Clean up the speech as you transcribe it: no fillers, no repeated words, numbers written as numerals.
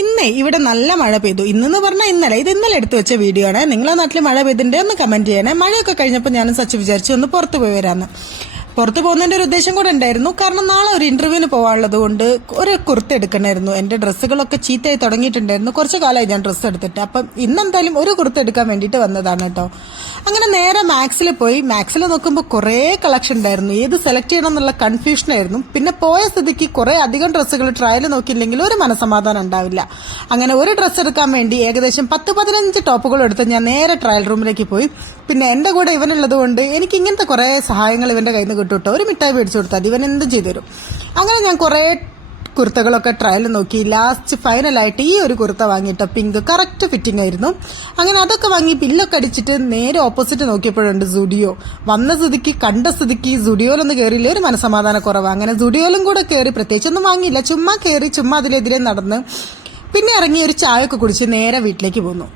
ഇന്നേ ഇവിടെ നല്ല മഴ പെയ്തു. ഇന്നെന്ന് പറഞ്ഞാൽ ഇന്നലെ എടുത്തു വെച്ച വീഡിയോ ആണ്. നിങ്ങളെ നാട്ടിൽ മഴ പെയ്തിട്ടുണ്ടോ ഒന്ന് കമന്റ് ചെയ്യണേ. മഴയൊക്കെ കഴിഞ്ഞപ്പോൾ ഞാനും സച്ച് വിചാരിച്ചു ഒന്ന് പുറത്ത് പോയി വരാമെന്ന്. പുറത്ത് പോകുന്നതിന്റെ ഒരു ഉദ്ദേശം കൂടെ ഉണ്ടായിരുന്നു. കാരണം നാളെ ഒരു ഇന്റർവ്യൂവിന് പോകാനുള്ളത് കൊണ്ട് ഒരു കുർത്ത എടുക്കണമായിരുന്നു. എന്റെ ഡ്രസ്സുകളൊക്കെ ചീത്തയായി തുടങ്ങിയിട്ടുണ്ടായിരുന്നു. കുറച്ച് കാലമായി ഞാൻ ഡ്രസ്സ് എടുത്തിട്ട്. അപ്പം ഇന്നെന്തായാലും ഒരു കുർത്ത എടുക്കാൻ വേണ്ടിയിട്ട് വന്നതാണ് കേട്ടോ. അങ്ങനെ നേരെ മാക്സിൽ പോയി. മാക്സിൽ നോക്കുമ്പോൾ കുറേ കളക്ഷൻ ഉണ്ടായിരുന്നു. ഏത് സെലക്ട് ചെയ്യണം എന്നുള്ള കൺഫ്യൂഷൻ ആയിരുന്നു. പിന്നെ പോയ സ്ഥിതിക്ക് കുറെ അധികം ഡ്രസ്സുകൾ ട്രയൽ നോക്കിയില്ലെങ്കിൽ ഒരു മനസമാധാനം ഉണ്ടാവില്ല. അങ്ങനെ ഒരു ഡ്രസ്സ് എടുക്കാൻ വേണ്ടി ഏകദേശം 10-15 ടോപ്പുകൾ എടുത്ത് ഞാൻ നേരെ ട്രയൽ റൂമിലേക്ക് പോയി. പിന്നെ എന്റെ കൂടെ ഇവനുള്ളത് കൊണ്ട് എനിക്ക് ഇങ്ങനത്തെ കുറെ സഹായങ്ങൾ ഇവന്റെ കയ്യിൽ നിന്ന് കിട്ടും കേട്ടോ. ഒരു മിഠായി മേടിച്ചു കൊടുത്താൽ ഇവൻ എന്തും ചെയ്തു തരും. അങ്ങനെ ഞാൻ കുറെ കുർത്തകളൊക്കെ ട്രയൽ നോക്കി. ലാസ്റ്റ് ഫൈനലായിട്ട് ഈ ഒരു കുർത്ത വാങ്ങിയിട്ടോ. പിങ്ക് കറക്റ്റ് ഫിറ്റിംഗ് ആയിരുന്നു. അങ്ങനെ അതൊക്കെ വാങ്ങി ബില്ലൊക്കെ അടിച്ചിട്ട് നേരെ ഓപ്പോസിറ്റ് നോക്കിയപ്പോഴുണ്ട് സുഡിയോ. വന്ന സ്ഥിതിക്ക് കണ്ട സ്ഥിതിക്ക് സുഡിയോയിലൊന്ന് കയറിയില്ല, ഒരു മനസമാധാന കുറവ്. അങ്ങനെ സുഡിയോയിലും കൂടെ കയറി പ്രത്യേകിച്ചൊന്നും വാങ്ങിയില്ല. ചുമ്മാ കയറി ചുമ്മാ അതിലെതിരെ നടന്ന് പിന്നെ ഇറങ്ങി ഒരു ചായ ഒക്കെ കുടിച്ച് നേരെ വീട്ടിലേക്ക് പോന്നു.